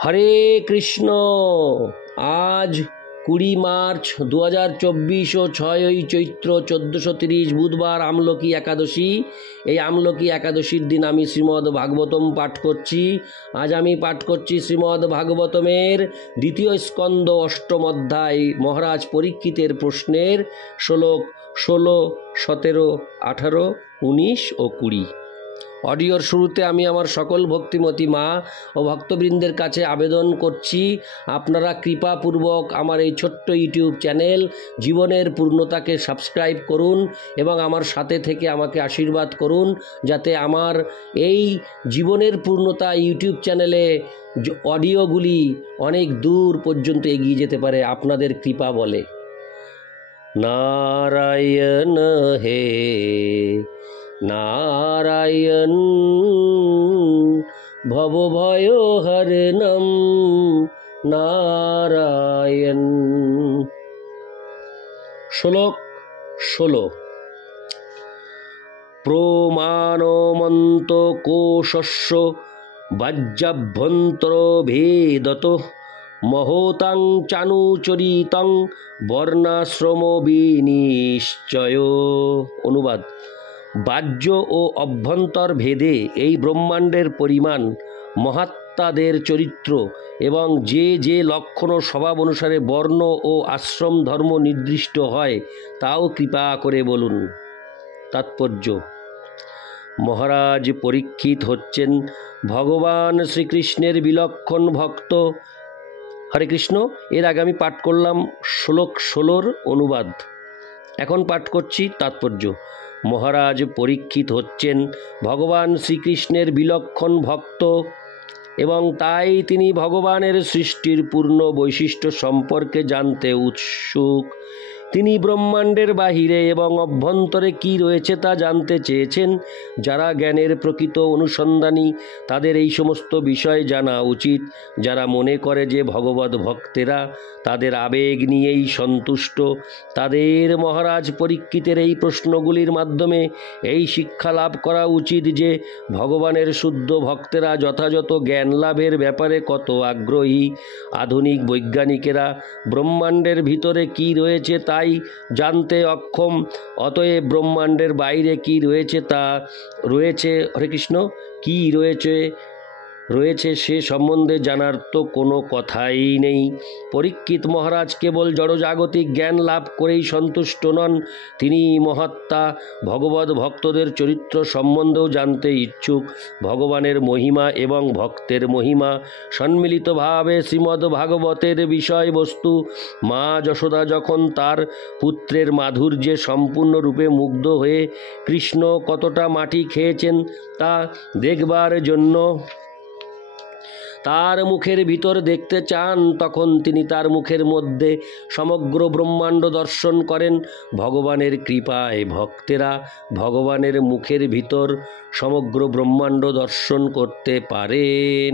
হরে কৃষ্ণ। আজ 20 মার্চ 2024 ও 6ই চৈত্র 1430 বুধবার আমলকি একাদশী। এই আমলকি একাদশীর দিন আমি শ্রীমদ্ ভাগবতম পাঠ করছি। আজ আমি পাঠ করছি শ্রীমদ্ ভাগবতমের দ্বিতীয় স্কন্দ অষ্টম অধ্যায় মহারাজ পরীক্ষিতের প্রশ্নের শ্লোক 16, 17, 18, 19 ও 20। অডিওর শুরুতে আমি আমার সকল ভক্তিমতী মা ও ভক্তবৃন্দের কাছে আবেদন করছি, আপনারা কৃপাপূর্বক আমার এই ছোট্ট ইউটিউব চ্যানেল জীবনের পূর্ণতাকে সাবস্ক্রাইব করুন এবং আমার সাথে থেকে আমাকে আশীর্বাদ করুন, যাতে আমার এই জীবনের পূর্ণতা ইউটিউব চ্যানেলে অডিওগুলি অনেক দূর পর্যন্ত এগিয়ে যেতে পারে আপনাদের কৃপা বলে। নারায়ণ হে নারায়ণ ভবভয় হরণম নারায়ণ। শ্লোক 16। প্রমাণমন্ত কোশস্য বাহ্যাভ্যন্তর ভেদত মহতাং চানুচরিতং বর্ণাশ্রম বিনিশ্চয়। অনুবাদ: বাহ্য ও অভ্যন্তর ভেদে এই ব্রহ্মাণ্ডের পরিমাণ, মহাত্মাদের চরিত্র এবং যে যে লক্ষণ ও স্বভাব অনুসারে বর্ণ ও আশ্রম ধর্ম নির্দিষ্ট হয় তাও কৃপা করে বলুন। তাৎপর্য: মহারাজ পরীক্ষিত হচ্ছেন ভগবান শ্রীকৃষ্ণের বিলক্ষণ ভক্ত। হরে কৃষ্ণ। এর আগে আমি পাঠ করলাম শ্লোক 16 অনুবাদ, এখন পাঠ করছি তাৎপর্য। মহারাজ পরীক্ষিত হচ্ছেন ভগবান শ্রীকৃষ্ণের বিলক্ষণ ভক্ত এবং তাই তিনি ভগবানের সৃষ্টির পূর্ণ বৈশিষ্ট্য সম্পর্কে জানতে উৎসুক। তিনি ব্রহ্মাণ্ডের বাহিরে এবং অভ্যন্তরে কি রয়েছে তা জানতে চেয়েছেন। যারা জ্ঞানের প্রকৃত অনুসন্ধানী তাদের এই সমস্ত বিষয় জানা উচিত। যারা মনে করে যে ভগবত ভক্তেরা তাদের আবেগ নিয়েই সন্তুষ্ট, তাদের মহারাজ পরীক্ষিতের এই প্রশ্নগুলির মাধ্যমে এই শিক্ষা লাভ করা উচিত যে ভগবানের শুদ্ধ ভক্তেরা যথাযথ জ্ঞান লাভের ব্যাপারে কত আগ্রহী। আধুনিক বৈজ্ঞানিকেরা ব্রহ্মাণ্ডের ভিতরে কি রয়েছে তাই জানতে অক্ষম, অতএব ব্রহ্মাণ্ডের বাইরে কি রয়েছে হরে কৃষ্ণ কি রয়েছে সে সম্বন্ধে জানার তো কোনো কথাই নেই। পরীক্ষিত মহারাজ কেবল জড়জাগতিক জ্ঞান লাভ করেই সন্তুষ্ট নন, তিনি মহাত্মা ভগবত ভক্তদের চরিত্র সম্বন্ধেও জানতে ইচ্ছুক। ভগবানের মহিমা এবং ভক্তের মহিমা সম্মিলিতভাবে শ্রীমদ্ ভাগবতের বিষয়বস্তু। মা যশোদা যখন তার পুত্রের মাধুর্যে সম্পূর্ণরূপে মুগ্ধ হয়ে কৃষ্ণ কতটা মাটি খেয়েছেন তা দেখবার জন্য তার মুখের ভিতর দেখতে চান, তখন তিনি তার মুখের মধ্যে সমগ্র ব্রহ্মাণ্ড দর্শন করেন। ভগবানের কৃপায় ভক্তেরা ভগবানের মুখের ভিতর সমগ্র ব্রহ্মাণ্ড দর্শন করতে পারেন।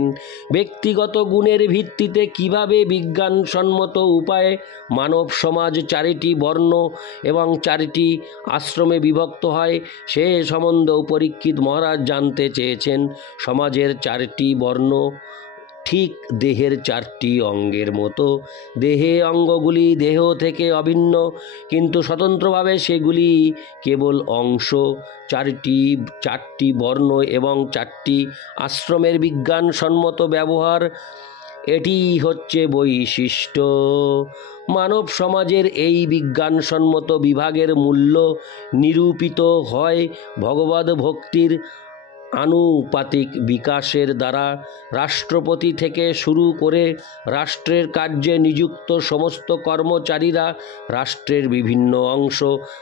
ব্যক্তিগত গুণের ভিত্তিতে কিভাবে বিজ্ঞানসম্মত উপায়ে মানব সমাজ 4টি বর্ণ এবং 4টি আশ্রমে বিভক্ত হয় সে সম্বন্ধেও পরীক্ষিত মহারাজ জানতে চেয়েছেন। সমাজের 4টি বর্ণ ঠিক দেহের 4টি অঙ্গের মতো। দেহে অঙ্গগুলি দেহ থেকে অভিন্ন, কিন্তু স্বতন্ত্রভাবে সেগুলি কেবল অংশ। 4টি বর্ণ এবং 4টি আশ্রমের বিজ্ঞানসম্মত ব্যবহার, এটি হচ্ছে বৈশিষ্ট্য। মানব সমাজের এই বিজ্ঞানসম্মত বিভাগের মূল্য নিরূপিত হয় ভগবদ ভক্তির আনুপাতিক বিকাশের দ্বারা। রাষ্ট্রপতি থেকে শুরু করে রাষ্ট্রের কার্যে নিযুক্ত সমস্ত কর্মচারীরা রাষ্ট্রের বিভিন্ন অংশ,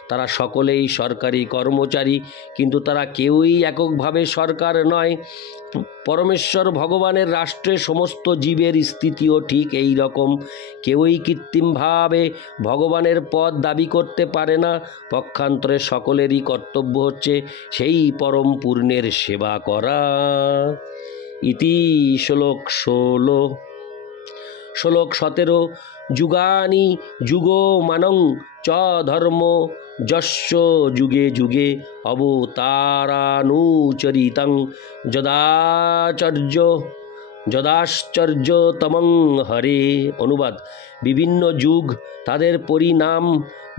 তারা সকলেই সরকারি কর্মচারী, কিন্তু তারা কেউই এককভাবে সরকার নয়। পরমেশ্বর ভগবানের রাষ্ট্রে সমস্ত জীবের স্থিতিও ঠিক এই রকম। কেউই কৃত্রিমভাবে ভগবানের পদ দাবি করতে পারে না। পক্ষান্তরে সকলেরই কর্তব্য হচ্ছে সেই পরম পূর্ণের সেবা করা। ইতি শ্লোক 16। শ্লোক 17। যুগানি যুগমানং চ ধর্ম যস্য যুগে যুগে অবতারানুচরিতং যদাচার্য যদাশ্চর্যতমং হরে। অনুবাদ: বিভিন্ন যুগ, তাদের পরিণাম,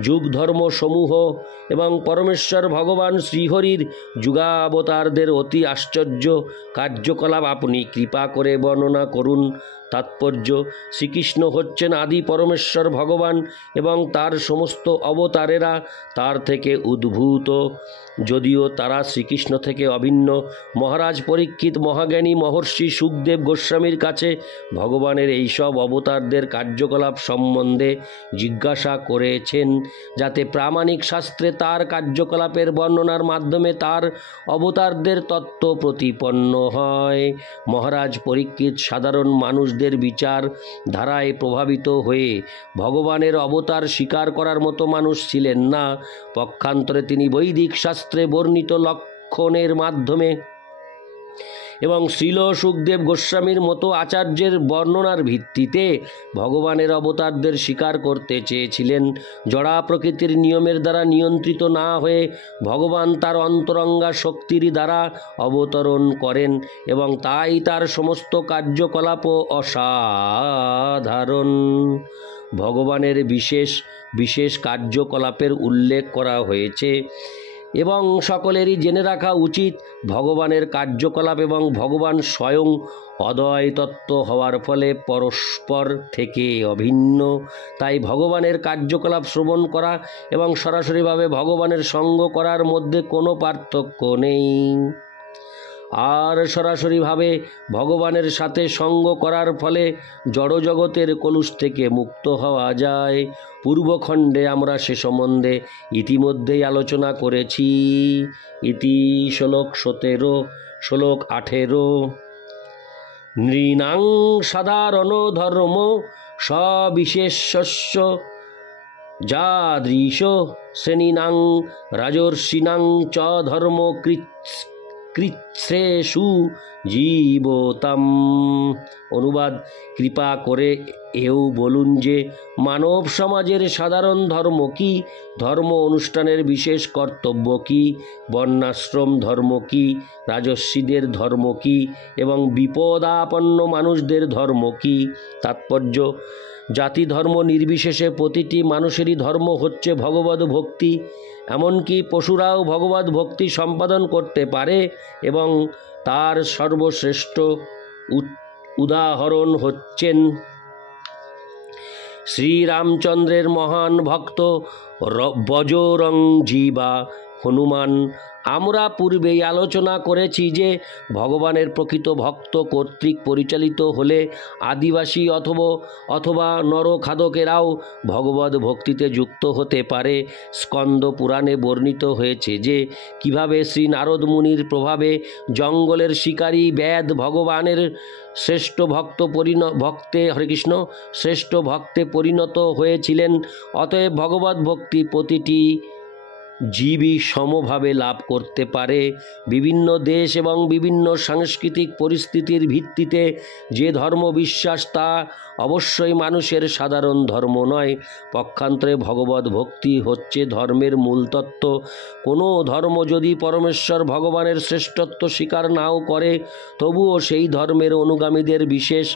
যুগ ধর্ম সমূহ এবং পরমেশ্বর ভগবান শ্রীহরির যুগাবতারদের অতি আশ্চর্য কার্যকলাপ আপনি কৃপা করে বর্ণনা করুন। তাৎপর্য: শ্রীকৃষ্ণ হচ্ছেন আদি পরমেশ্বর ভগবান এবং তার সমস্ত অবতারেরা তার থেকে উদ্ভূত, যদিও তারা শ্রীকৃষ্ণ থেকে অভিন্ন। মহারাজ পরীক্ষিত মহাজ্ঞানী মহর্ষি সুখদেব গোস্বামীর কাছে ভগবানের এইসব অবতারদের কার্যকলাপ সম্বন্ধে জিজ্ঞাসা করেছেন, যাতে প্রামাণিক শাস্ত্রে তার কার্যকলাপের বর্ণনার মাধ্যমে তার অবতারদের তত্ত্ব প্রতিপন্ন হয়। মহারাজ পরীক্ষিত সাধারণ মানুষদের বিচার ধারায় প্রভাবিত হয়ে ভগবানের অবতার স্বীকার করার মতো মানুষ ছিলেন না। পক্ষান্তরে তিনি বৈদিক শাস্ত্রে বর্ণিত লক্ষণের মাধ্যমে এবং শ্রীল সুখদেব গোস্বামীর মতো আচার্যের বর্ণনার ভিত্তিতে ভগবানের অবতারদের স্বীকার করতে চেয়েছিলেন। জড়া প্রকৃতির নিয়মের দ্বারা নিয়ন্ত্রিত না হয়ে ভগবান তার অন্তরঙ্গা শক্তির দ্বারা অবতরণ করেন এবং তাই তার সমস্ত কার্যকলাপও অসাধারণ। ভগবানের বিশেষ বিশেষ কার্যকলাপের উল্লেখ করা হয়েছে এবং সকলেরই জেনে রাখা উচিত। ভগবানের কার্যকলাপ এবং ভগবান স্বয়ং অদ্বয় তত্ত্ব হওয়ার ফলে পরস্পর থেকে অভিন্ন। তাই ভগবানের কার্যকলাপ শ্রবণ করা এবং সরাসরিভাবে ভগবানের সঙ্গ করার মধ্যে কোনো পার্থক্য নেই। আর সরাসরিভাবে ভগবানের সাথে সঙ্গ করার ফলে জড়জগতের কলুষ থেকে মুক্ত হওয়া যায়। পূর্বখণ্ডে আমরা সে সম্বন্ধে ইতিমধ্যেই আলোচনা করেছি। ইতি শ্লোক 17, শ্লোক 18। নৃণাং সাধারণ ধর্ম সবিশেষস্য যাদৃশ শ্রেণীনাং রাজর্ষিণাং চ ধর্ম কৃচ্ছ্রেষু জীবতাম। অনুবাদ: কৃপা করে এও বলুন যে মানব সমাজের সাধারণ ধর্ম কি, ধর্ম অনুষ্ঠানের বিশেষ কর্তব্য কি, বর্ণাশ্রম ধর্ম কি, রাজস্বীদের ধর্ম কি এবং বিপদাপন্ন মানুষদের ধর্ম কি। তাৎপর্য: জাতি ধর্ম নির্বিশেষে প্রতিটি মানুষেরই ধর্ম হচ্ছে ভগবদ ভক্তি। এমনকি পশুরাও ভগবদ ভক্তি সম্পাদন করতে পারে এবং তার সর্বশ্রেষ্ঠ উদাহরণ হচ্ছেন শ্রীরামচন্দ্রের মহান ভক্ত বজরঙ্গী বা হনুমান। আমরা পূর্বেই আলোচনা করেছি যে ভগবানের প্রকৃত ভক্ত কর্তৃক পরিচালিত হলে আদিবাসী অথবা নরখাদকেরাও ভগবদ ভক্তিতে যুক্ত হতে পারে। স্কন্দ পুরাণে বর্ণিত হয়েছে যে কিভাবে শ্রী নারদ মুনির প্রভাবে জঙ্গলের শিকারী ব্যাদ ভগবানের শ্রেষ্ঠ ভক্তে পরিণত হয়েছিলেন। অতএব ভগবদ ভক্তি প্রতিটি জীবই সমভাবে লাভ করতে পারে। বিভিন্ন দেশ এবং বিভিন্ন সাংস্কৃতিক পরিস্থিতির ভিত্তিতে যে ধর্ম বিশ্বাস তা অবশ্যই মানুষের সাধারণ ধর্ম নয়। পক্ষান্তরে ভগবদ ভক্তি হচ্ছে ধর্মের মূল তত্ত্ব। কোনো ধর্ম যদি পরমেশ্বর ভগবানের শ্রেষ্ঠত্ব স্বীকার নাও করে, তবুও সেই ধর্মের অনুগামীদের বিশেষ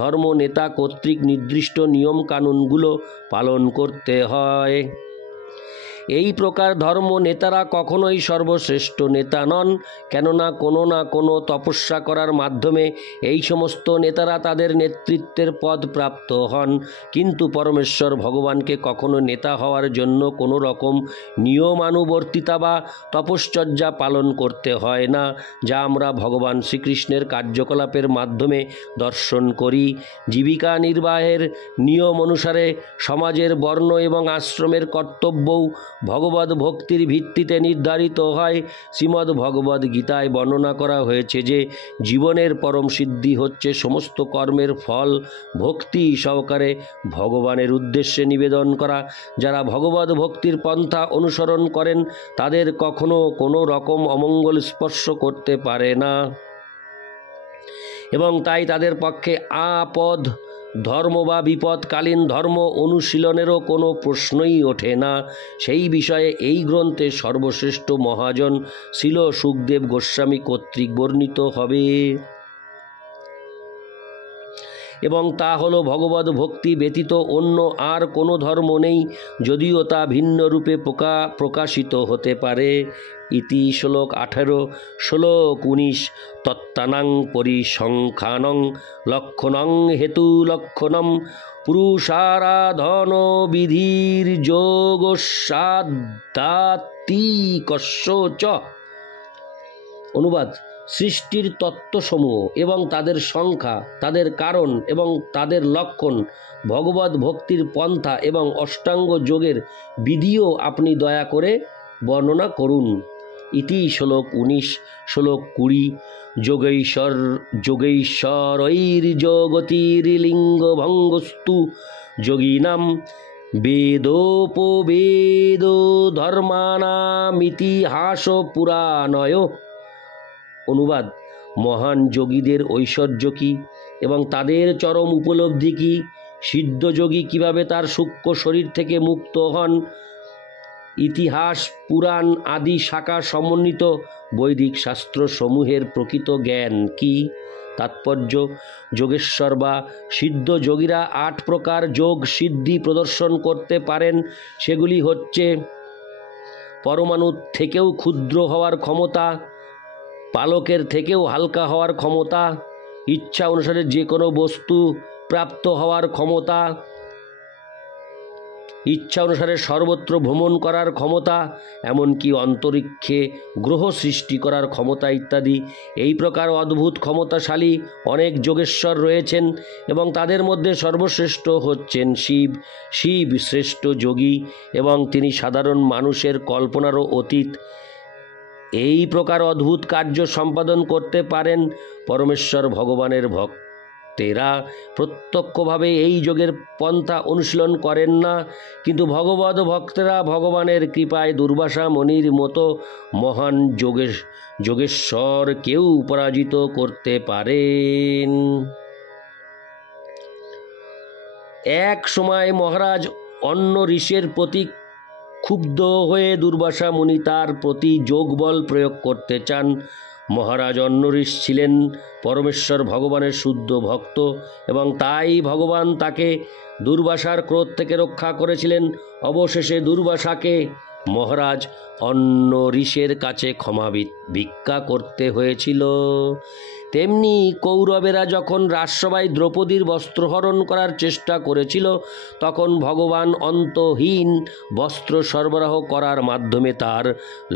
ধর্ম নেতা কর্তৃক নির্দিষ্ট নিয়ম কানুনগুলো পালন করতে হয়। এই প্রকার ধর্ম নেতারা কখনোই সর্বশ্রেষ্ঠ নেতা নন, কেননা কোনো না কোনো তপস্যা করার মাধ্যমে এই সমস্ত নেতারা তাদের নেতৃত্বের পদ প্রাপ্ত হন। কিন্তু পরমেশ্বর ভগবানকে কখনো নেতা হওয়ার জন্য কোনো রকম নিয়মানুবর্তিতা বা তপশ্চর্যা পালন করতে হয় না, যা আমরা ভগবান শ্রীকৃষ্ণের কার্যকলাপের মাধ্যমে দর্শন করি। জীবিকা নির্বাহের নিয়ম অনুসারে সমাজের বর্ণ এবং আশ্রমের কর্তব্যও ভগবদ ভক্তির ভিত্তিতে নির্ধারিত হয়। শ্রীমদ্ ভগবদ গীতায় বর্ণনা করা হয়েছে যে জীবনের পরম সিদ্ধি হচ্ছে সমস্ত কর্মের ফল ভক্তি সহকারে ভগবানের উদ্দেশ্যে নিবেদন করা। যারা ভগবদ ভক্তির পন্থা অনুসরণ করেন তাদের কখনো কোনো রকম অমঙ্গল স্পর্শ করতে পারে না এবং তাই তাদের পক্ষে আপদ ধর্ম বা বিপদকালীন ধর্ম অনুশীলনেরও কোনো প্রশ্নই ওঠে না। সেই বিষয়ে এই গ্রন্থে সর্বশ্রেষ্ঠ মহাজন শ্রীল সুখদেব গোস্বামী কর্তৃক বর্ণিত হবে। এবং তা হলো ভগবদ ভক্তি ব্যতীত অন্য আর কোনো ধর্ম নেই, যদিও তা ভিন্ন রূপে প্রকাশিত হতে পারে। ইতি শ্লোক 18। শ্লোক 19। তত্ত্বানাং পরিসংখ্যানং লক্ষণং হেতু লক্ষণম পুরুষারাধন বিধির যোগস্যাদাতিকস্য চ। অনুবাদ: সৃষ্টির তত্ত্বসমূহ এবং তাদের সংখ্যা, তাদের কারণ এবং তাদের লক্ষণ, ভগবত ভক্তির পন্থা এবং অষ্টাঙ্গ যোগের বিধিও আপনি দয়া করে বর্ণনা করুন। ইতি শ্লোক 19। শ্লোক 20। যোগৈশ্বরৈর্যোগতির্লিঙ্গভঙ্গস্তু যোগিনাম বেদোপবেদ ধর্মানামিতিহাস পুরাণয়। অনুবাদ: মহান যোগীদের ঐশ্বর্য কী এবং তাদের চরম উপলব্ধি কী, সিদ্ধযোগী কিভাবে তার সূক্ষ্ম শরীর থেকে মুক্ত হন, ইতিহাস, পুরাণ আদি শাখা সমন্বিত বৈদিক শাস্ত্রসমূহের প্রকৃত জ্ঞান কী। তাৎপর্য: যোগেশ্বর বা সিদ্ধ যোগীরা 8 প্রকার যোগ সিদ্ধি প্রদর্শন করতে পারেন। সেগুলি হচ্ছে: পরমাণুর থেকেও ক্ষুদ্র হওয়ার ক্ষমতা, পালকের থেকেও হালকা হওয়ার ক্ষমতা, ইচ্ছা অনুসারে যে কোনো বস্তু প্রাপ্ত হওয়ার ক্ষমতা, ইচ্ছা অনুসারে সর্বত্র ভ্রমণ করার ক্ষমতা, এমনকি অন্তরিক্ষে গ্রহ সৃষ্টি করার ক্ষমতা ইত্যাদি। এই প্রকার অদ্ভুত ক্ষমতাশালী অনেক যোগেশ্বর রয়েছেন এবং তাদের মধ্যে সর্বশ্রেষ্ঠ হচ্ছেন শিব। শিব শ্রেষ্ঠ যোগী এবং তিনি সাধারণ মানুষের কল্পনারও অতীত। এই প্রকার অদ্ভুত কার্য সম্পাদন করতে পারেন পরমেশ্বর ভগবানের ভক্তেরা প্রত্যক্ষভাবে এই যোগের পন্থা অনুশীলন করেন না, কিন্তু ভগবদ ভক্তেরা ভগবানের কৃপায় দুর্বাসা মুনির মতো মহান যোগেশ্বরকেও পরাজিত করতে পারেন। এক সময় মহারাজ অন্য ঋষের প্রতি ক্ষুব্ধ হয়ে দুর্বাসা মুনি তার প্রতি যোগবল প্রয়োগ করতে চান। মহারাজ অন্য ঋষি ছিলেন পরমেশ্বর ভগবানের শুদ্ধ ভক্ত এবং তাই ভগবান তাকে দুর্বাসার ক্রোধ থেকে রক্ষা করেছিলেন। অবশেষে দুর্বাসাকে মহারাজ অন্য ঋষের কাছে ক্ষমা ভিক্ষা করতে হয়েছিল। তেমনি কৌরবেরা যখন রাজসভায় দ্রৌপদীর বস্ত্রহরণ করার চেষ্টা করেছিল, তখন ভগবান অন্তহীন বস্ত্র সরবরাহ করার মাধ্যমে তার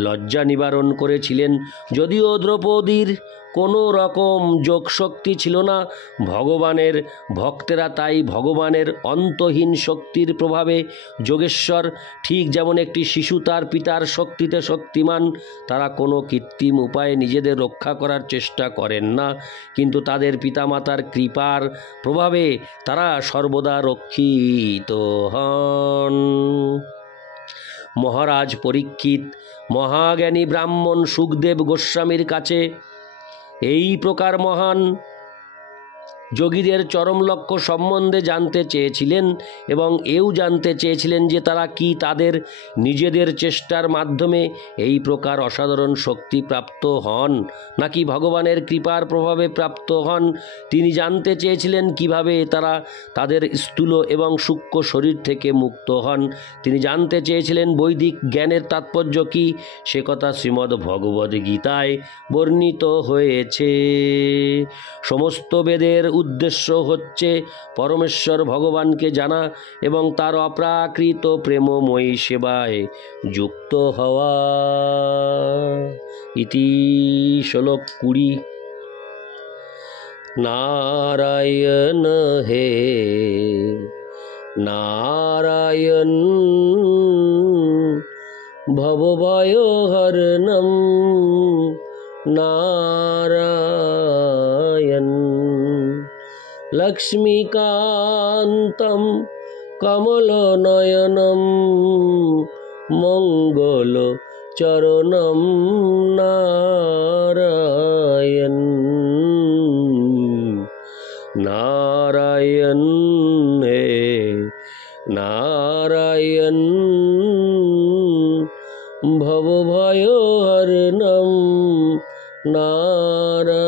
লজ্জা নিবারণ করেছিলেন। যদিও দ্রৌপদীর কোনো রকম যোগশক্তি ছিল না, ভগবানের ভক্তেরা তাই ভগবানের অন্তহীন শক্তির প্রভাবে যোগেশ্বর। ঠিক যেমন একটি শিশু তার পিতার শক্তিতে শক্তিমান, তারা কোনো কৃত্রিম উপায়ে নিজেদের রক্ষা করার চেষ্টা করেন না, কিন্তু তাদের পিতামাতার কৃপার প্রভাবে তারা সর্বদা রক্ষিত হন। মহারাজ পরীক্ষিত মহাজ্ঞানী ব্রাহ্মণ সুখদেব গোস্বামীর কাছে এই প্রকার মহান যোগীদের চরম লক্ষ্য সম্বন্ধে জানতে চেয়েছিলেন এবং এও জানতে চেয়েছিলেন যে তারা কি তাদের নিজেদের চেষ্টার মাধ্যমে এই প্রকার অসাধারণ শক্তি প্রাপ্ত হন নাকি ভগবানের কৃপার প্রভাবে প্রাপ্ত হন। তিনি জানতে চেয়েছিলেন কিভাবে তারা তাদের স্থূল এবং সূক্ষ্ম শরীর থেকে মুক্ত হন। তিনি জানতে চেয়েছিলেন বৈদিক জ্ঞানের তাৎপর্য কী, সে কথা শ্রীমদ্ ভগবদ্গীতায় বর্ণিত হয়েছে। সমস্ত বেদের উদ্দেশ্য হচ্ছে পরমেশ্বর ভগবানকে জানা এবং তার অপ্রাকৃত প্রেমময়ী সেবায় যুক্ত হওয়া। ইতি শ্লোক 20। নারায়ণ হে নারায়ণ ভবভয়হরণম নারায়ণ লক্ষ্মীকান্তম কমলনয়নম মঙ্গলচরণম নারায়ণ নারায়ণ হে নারায়ণ ভবভয়হরণম নারায়ণ।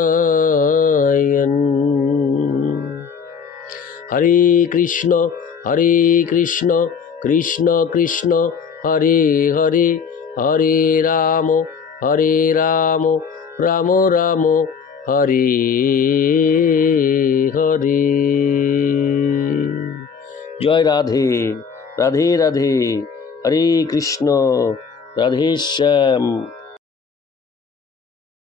হরে কৃষ্ণ কৃষ্ণ কৃষ্ণ হরে হরে, হরে রাম রাম রাম হরে হরে। জয় রাধে, রাধে রাধে, হরে কৃষ্ণ, রাধে শ্যাম।